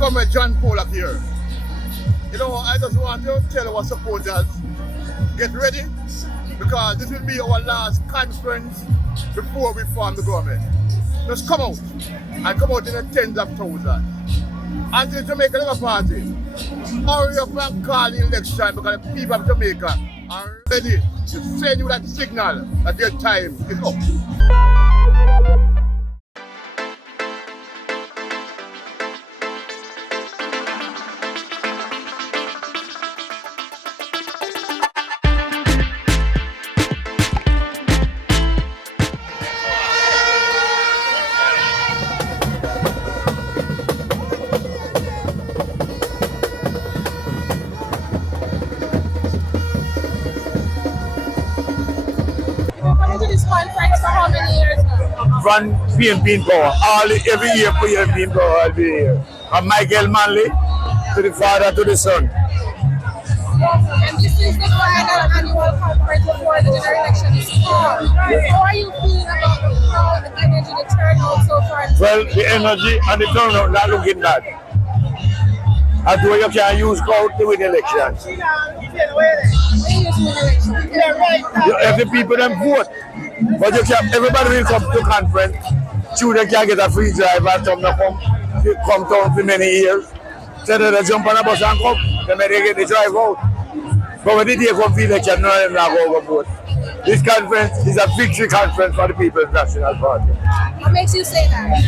come with John Pollock here. You know, I just want to tell our supporters, get ready, because this will be our last conference before we form the government. Just come out, and come out in the tens of thousands. Until Jamaica never party, hurry up and call the election, because the people of Jamaica are ready to send you that signal that their time is up. Run PNP in power. Every year PNP in power, I'll be here. From Michael Manley to the father to the son. And this is the final annual conference before the general election is called. How are you feeling about the crowd, the energy, the turnout so far? Well, the energy and the turnout not looking bad. That's why you can use crowd to win elections. If the people them vote. But you can, everybody will come to conference. Children can get a free drive and come down for many years. So they jump on a bus and come, then they get the drive out. But when they come for election, none of them not go vote. This conference is a victory conference for the People's National Party. What makes you say that?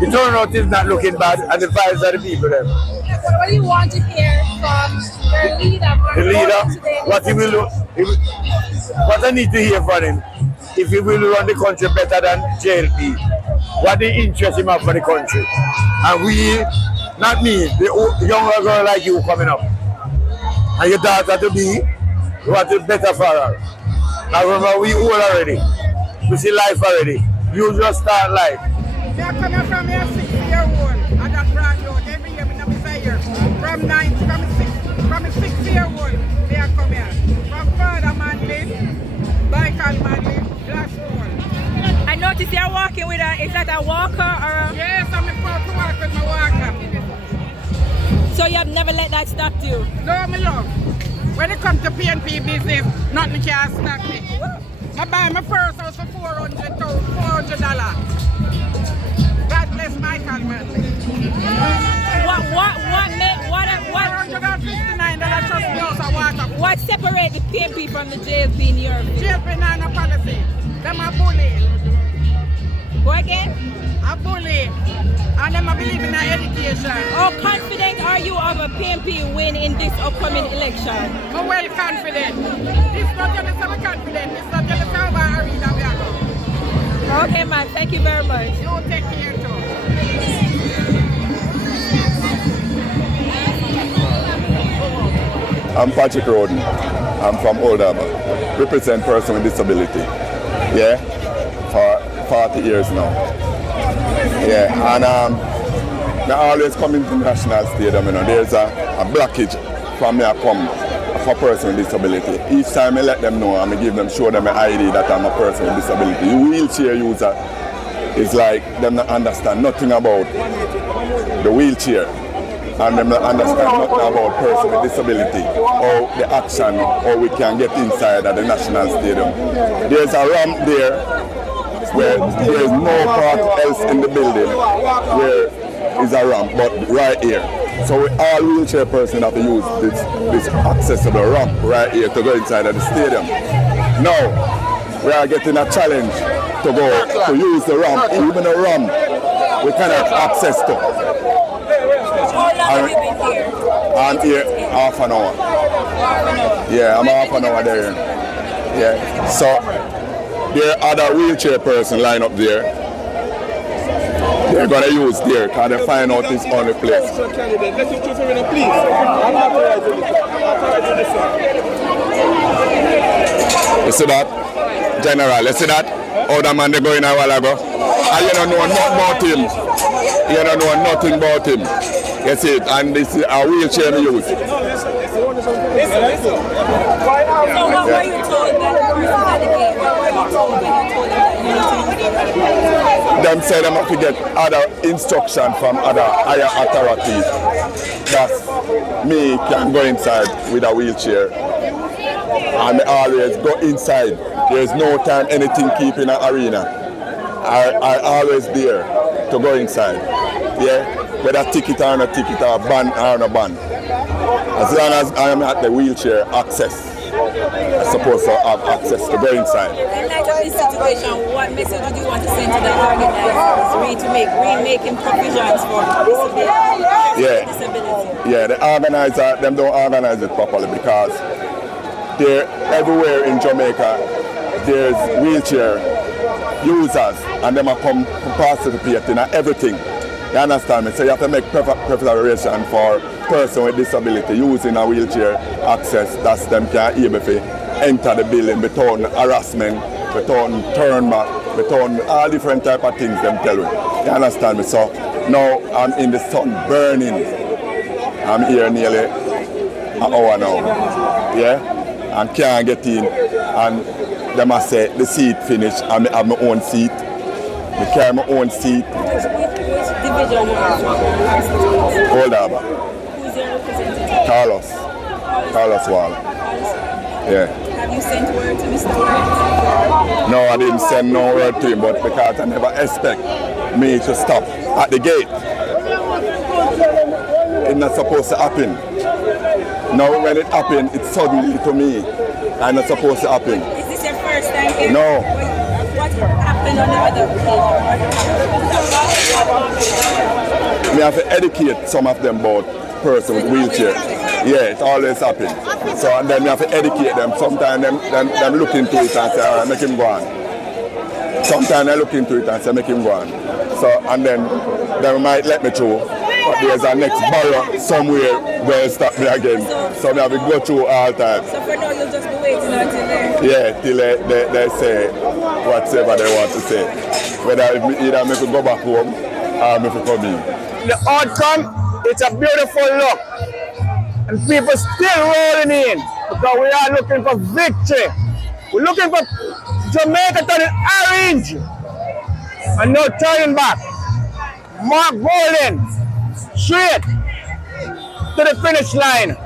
The turnout is not looking bad and the vibes of the people them. What do you want to hear from your leader? The leader, what he will do, what I need to hear from him, if he will run the country better than JLP, what the interest him have for the country. And we, not me, the younger girl like you coming up, and your daughter to be, we want it better for her. I remember we old already, we see life already. You just start life. They are coming from here 6-year-old, and that's brand new. Every year we never say here. From 6-year-old, they are coming here. From further Manly, Michael Manley. I noticed you're walking with is that a walker or a... Yes, I'm a proud to walk with my walker. So you have never let that stop you? No, my love. When it comes to PNP business, nothing can stop me. I buy my first house for $400. God bless Michael Manley. $459 trust me house of water. What separates the PNP from the JLP in Europe? JLP not a policy. Them a bully. Go again? A bully. And them a believe in education. How confident are you of a PNP win in this upcoming election? I'm well confident. It's not just I'm confident. It's not just how arena we are going. Okay, man. Thank you very much. You take care too. I'm Patrick Roden. I'm from Oldham. Represent person with disability. Yeah, for 40 years now. Yeah, and I always come into the National Stadium, you know, there's a blockage from me I come for person with disability. Each time I let them know and I give them, show them an ID that I'm a person with disability. The wheelchair user is like them not understand nothing about the wheelchair. And them not understand nothing about person with disability or the action or we can get inside at the National Stadium. There's a ramp there where there is no part else in the building where is a ramp, but right here. So all wheelchair persons have to use this accessible ramp right here to go inside of the stadium. Now we are getting a challenge to use the ramp, even the ramp we cannot access to. How long have you been here? I'm here half an hour. Yeah, I'm half an hour there. Yeah. So there are other wheelchair person line up there. They're gonna use there because they find out this only place. You see that? General, you see that? Other man they go in a while ago. And you don't know nothing about him. You don't know nothing about him. You see it, and this is a wheelchair we use. So what were you told that the person at the gate? What were you told when you told them that you need to use the them say them have to get other instruction from other higher authorities. That's me can go inside with a wheelchair. And I always go inside. There's no time anything keep in an arena. I always there to go inside. Yeah, whether ticket or no ticket or ban or no ban. As long as I am at the wheelchair access, I'm supposed to have access to go inside. In light of this situation, what message would you want to send to the organizers remaking provisions for disability? Yeah, the organizer, them don't organize it properly because they're everywhere in Jamaica. There's wheelchair users and them are come participate in everything. You understand me? So you have to make preparation for person with disability using a wheelchair access that them can able to enter the building without harassment, without turn back, without all different type of things them tell you. You understand me? So now I'm in the sun burning. I'm here nearly an hour now. Yeah? And can't get in. And they must say the seat finished and I have my own seat. I carry my own seat. Division Hold on. Who's your representative? Carlos Wall. Yeah. Have you sent word to Mr. Ward? No, I didn't send no word to him, but because I never expect me to stop at the gate. It's not supposed to happen. Now when it happened, it's suddenly to me. And it's not supposed to happen. Is this your first time here? No. What happened on the other occasion? We have to educate some of them about person with wheelchair. Yeah, it always happens. So and then we have to educate them. Sometimes them look into it and say, all right, make him go on. Sometimes they look into it and say, make him go on. So and then they might let me through. But there's a next borough somewhere where it stop me again. So we have to go through all time. So for now you'll just be waiting until then? Yeah, till they say whatever they want to say. Whether either me to go back home or me to come in. The outcome, it's a beautiful look. And people still rolling in because we are looking for victory. We're looking for Jamaica turning orange and no turning back. Mark Golden, straight to the finish line.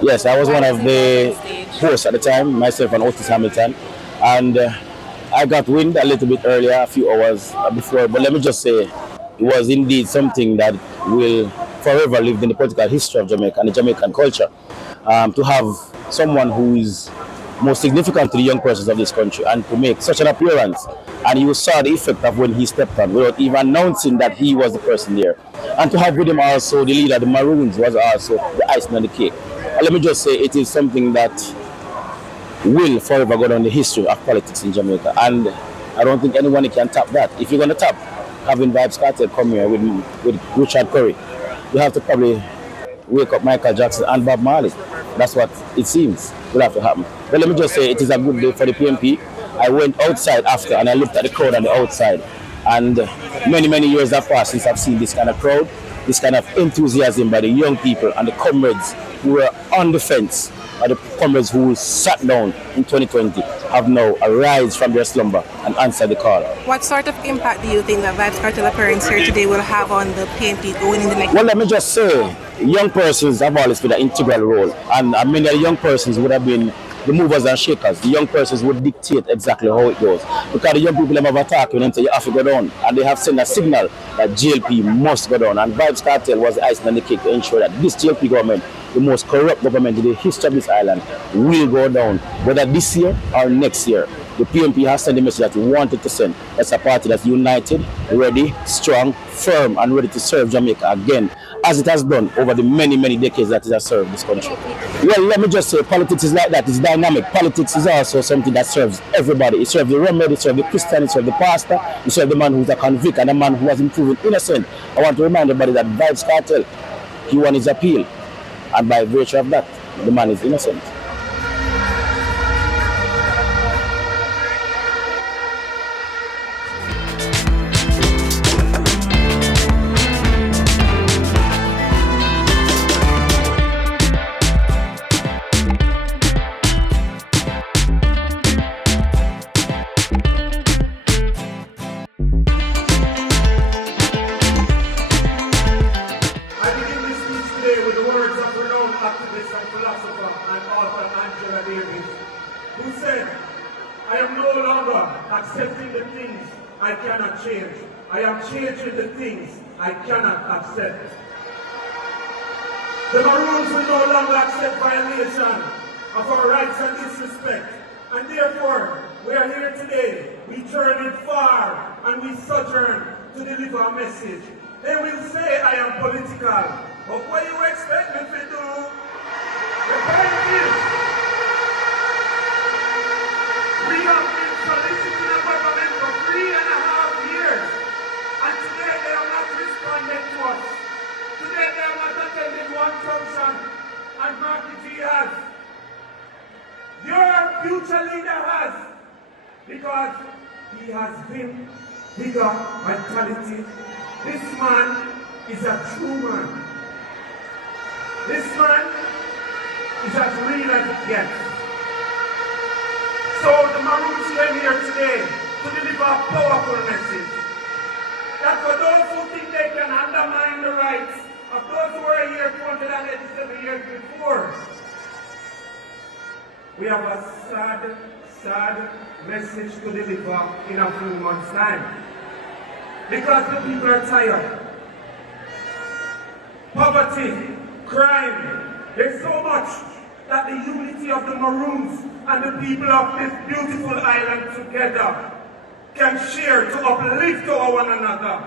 Yes, I was Why one was of he brought the on stage? hosts at the time, myself and Otis Hamilton, and I got wind a little bit earlier, a few hours before. But let me just say, it was indeed something that will forever live in the political history of Jamaica and the Jamaican culture. To have someone who is most significant to the young persons of this country and to make such an appearance, and you saw the effect of when he stepped on without even announcing that he was the person there, and to have with him also the leader of the Maroons was also the icing on the cake. Let me just say it is something that will forever go down the history of politics in Jamaica, and I don't think anyone can top that. If you're going to top having Vibes Cartel come here with Richard Curry, you have to probably wake up Michael Jackson and Bob Marley. That's what it seems will have to happen. But let me just say, it is a good day for the PMP. I went outside after and I looked at the crowd on the outside. And many years have passed since I've seen this kind of crowd, this kind of enthusiasm by the young people and the comrades who were on the fence, or the comrades who sat down in 2020 have now arise from their slumber and answer the call. What sort of impact do you think that Vibes Cartel appearance here today will have on the PNP going in the next? Well, let me just say, young persons have always played an integral role, and many of the young persons would have been the movers and shakers. The young persons would dictate exactly how it goes. Because the young people have attacked when they say you have to go down, and they have sent a signal that GLP must go down. And Vibes Cartel was the icing on the cake to ensure that this GLP government, the most corrupt government in the history of this island, will go down, whether this year or next year. The PMP has sent the message that we wanted to send. That's a party that's united, ready, strong, firm, and ready to serve Jamaica again, as it has done over the many decades that it has served this country. Well, let me just say, politics is like that. It's dynamic. Politics is also something that serves everybody. It serves the remedy, it serves the Christian, it serves the pastor, it serves the man who's a convict, and the man who has been proven innocent. I want to remind everybody that Vibes Cartel, he won his appeal, and by virtue of that, the man is innocent. Who said, I am no longer accepting the things I cannot change. I am changing the things I cannot accept. The Maroons will no longer accept violation of our rights and disrespect. And therefore, we are here today. We journeyed far and we sojourn to deliver a message. They will say I am political. But what do you expect me to do? The point is, we have been soliciting a government for 3.5 years, and today they have not responded to us. Today they have not attended one function, and Marky G has. Your future leader has, because he has been bigger mentality. This man is a true man. This man is as real as it gets. So the Maroons came here today to deliver a powerful message. That for those who think they can undermine the rights of those who were here 287 years before, we have a sad message to deliver in a few months' time. Because the people are tired. Poverty, crime, there's so much that the unity of the Maroons and the people of this beautiful island together can share to uplift one another.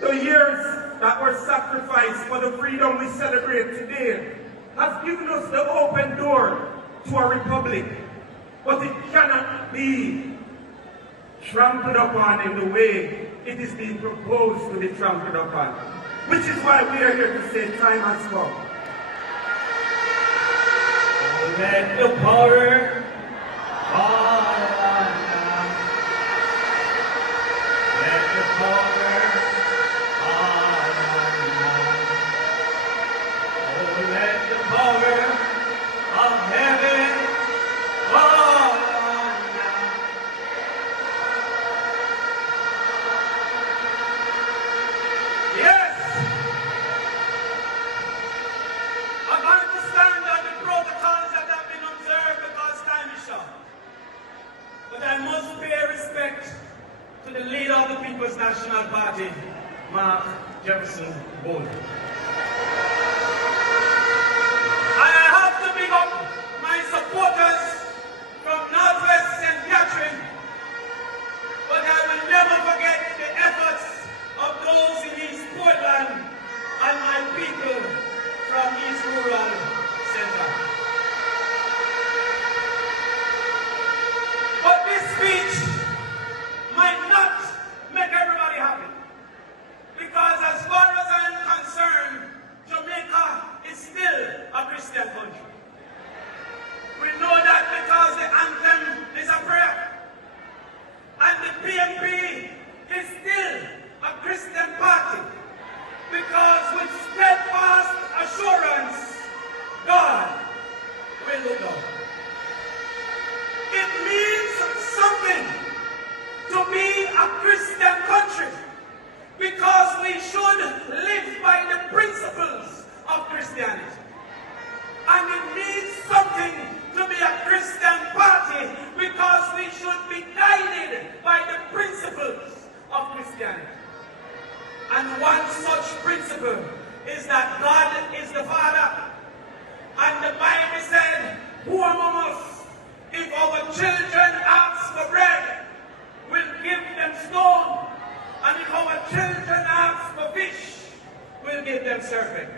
The years that were sacrificed for the freedom we celebrate today has given us the open door to a republic, but it cannot be trampled upon in the way it is being proposed to be trampled upon. Which is why we are here to say time has come. Let the power fall on us. Let the power fall on us. Oh, let the power of heaven fall on us. Yes! People's National Party, Mark Jefferson Bowling. I have to big up my supporters from Northwest St. Catherine, but I will never forget the efforts of those in East Portland and my people from East Rural Center. But this speech might not make everybody happy, because as far as I am concerned, Jamaica is still a Christian country. We know that because the anthem is a prayer, and the PMP is still a Christian party, because with steadfast assurance, God will look out. It means something to be a Christian country, because we should live by the principles of Christianity. And it means something to be a Christian party, because we should be guided by the principles of Christianity. And one such principle is that God is the Father. And the Bible said, who among us, if our children ask for bread, will give them stone, and if our children ask for fish, we'll give them serpent.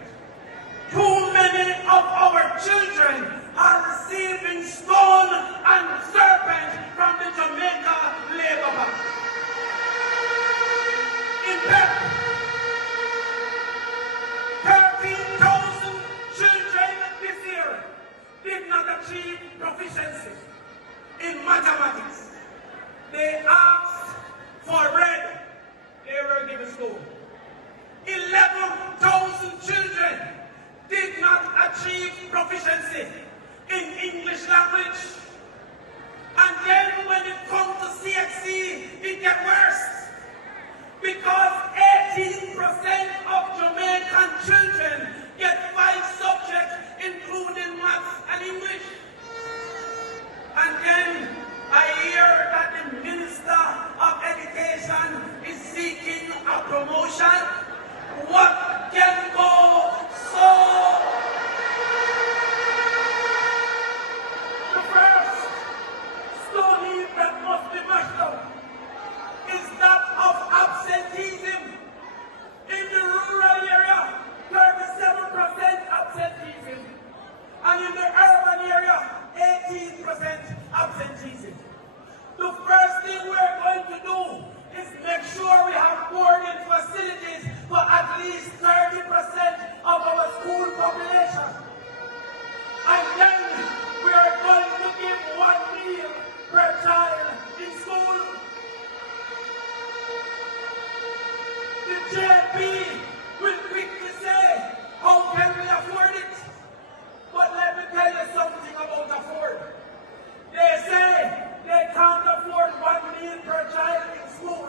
Too many of our children are receiving stone and serpent from the Jamaica Labour Party. In fact, 13,000 children this year did not achieve proficiency in mathematics. They asked for bread, they were given stone. 11,000 children did not achieve proficiency in English language. And then when it comes to CXC, it gets worse, because 18% of Jamaican children get 5 subjects, including maths and English. And then I hear that the Minister of Education is seeking a promotion. What can go so? The first stone heap that must be mashed up is that of absenteeism. In the rural area, 37% absenteeism. And in the urban area, 18% absenteeism. The first thing we're going to do is make sure we have boarding facilities for at least 30% of our school population. And then we are going to give 1 meal per child in school. The JP will quickly say, how can we afford it? But let me tell you something about afford. They say they can't afford 1 meal per child in school,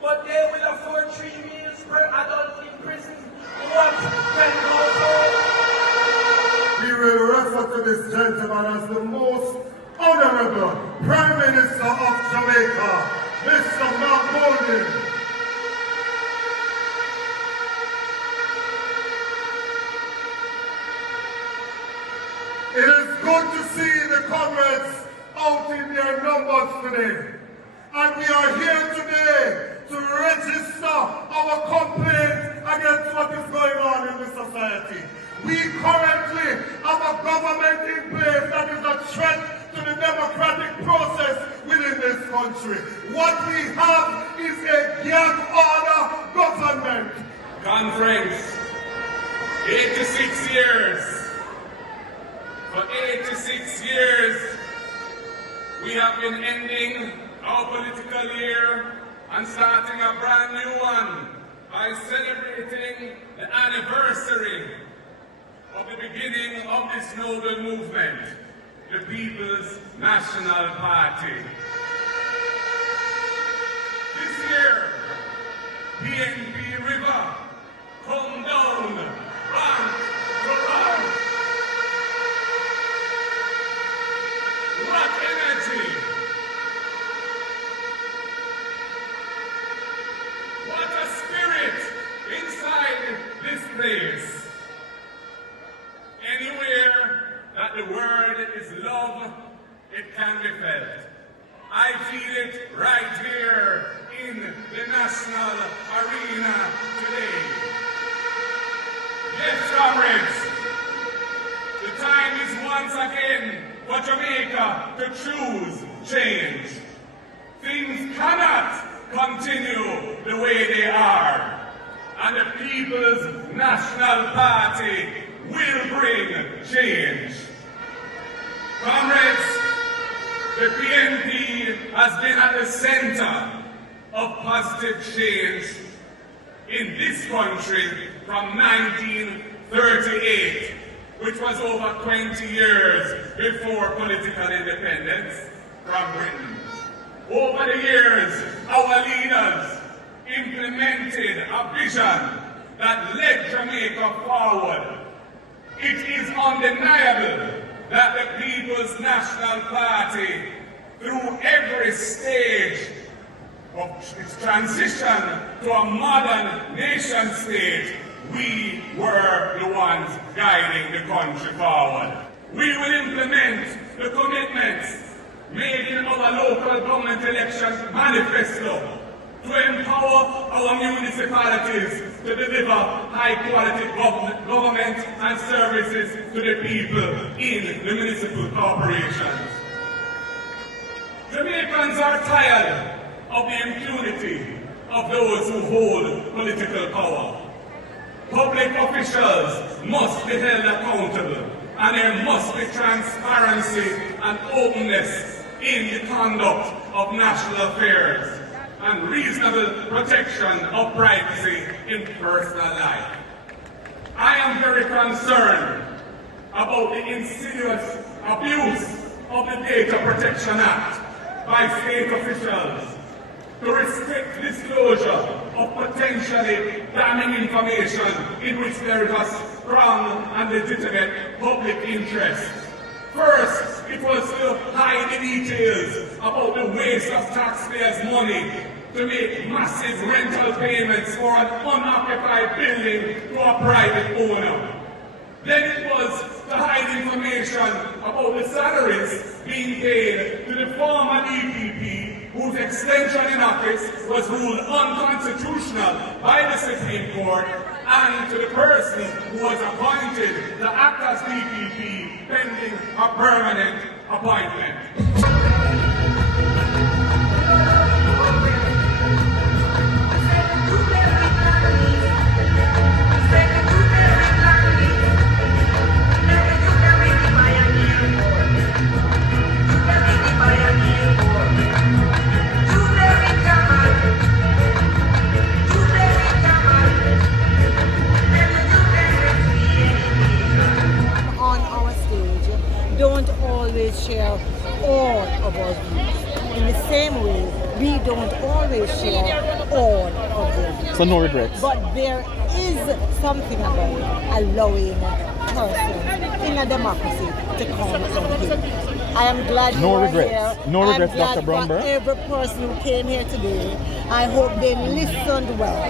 but they will afford 3 meals per adult in prison. What can go wrong? We will refer to this gentleman as the most honorable Prime Minister of Jamaica, Mr. Mark Bowling. It is good to see the comrades out in their numbers today. And we are here today to register our complaint against what is going on in the society. We currently have a government in place that is a threat to the democratic process within this country. What we have is a gag order government. Conference, 86 years. For 86 years, we have been ending our political year and starting a brand new one by celebrating the anniversary of the beginning of this noble movement, the People's National Party. This year, PNP River come down, rank to rank. What energy! What a spirit inside this place. Anywhere that the word is love, it can be felt. I feel it right here in the national arena today. Yes, comrades, the time is once again for Jamaica to choose change. Things cannot continue the way they are, and the People's National Party will bring change. Comrades, the PNP has been at the center of positive change in this country from 1938, which was over 20 years before political independence from Britain. Over the years, our leaders implemented a vision that led Jamaica forward. It is undeniable that the People's National Party, through every stage of its transition to a modern nation state, we were the ones guiding the country forward. We will implement the commitments made in our local government elections manifesto to empower our municipalities to deliver high-quality government and services to the people in the municipal corporations. Jamaicans are tired of the impunity of those who hold political power. Public officials must be held accountable, and there must be transparency and openness in the conduct of national affairs and reasonable protection of privacy in personal life. I am very concerned about the insidious abuse of the Data Protection Act by state officials to restrict disclosure of potentially damning information in which there is a strong and legitimate public interest. First, it was to hide the details about the waste of taxpayers' money to make massive rental payments for an unoccupied building to a private owner. Then it was to hide information about the salaries being paid to the former DPP, whose extension in office was ruled unconstitutional by the Supreme Court, and to the person who was appointed to act as DPP pending a permanent appointment. Don't always share all of our views. In the same way, we don't always share all of their views. So no regrets. But there is something about allowing persons in a democracy to come and hear. I am glad you are here. No regrets, Dr. Bromberg. Every person who came here today, I hope they listened well.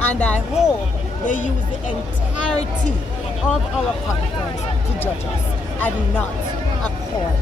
And I hope they use the entirety of our conference to judge us and not a corner.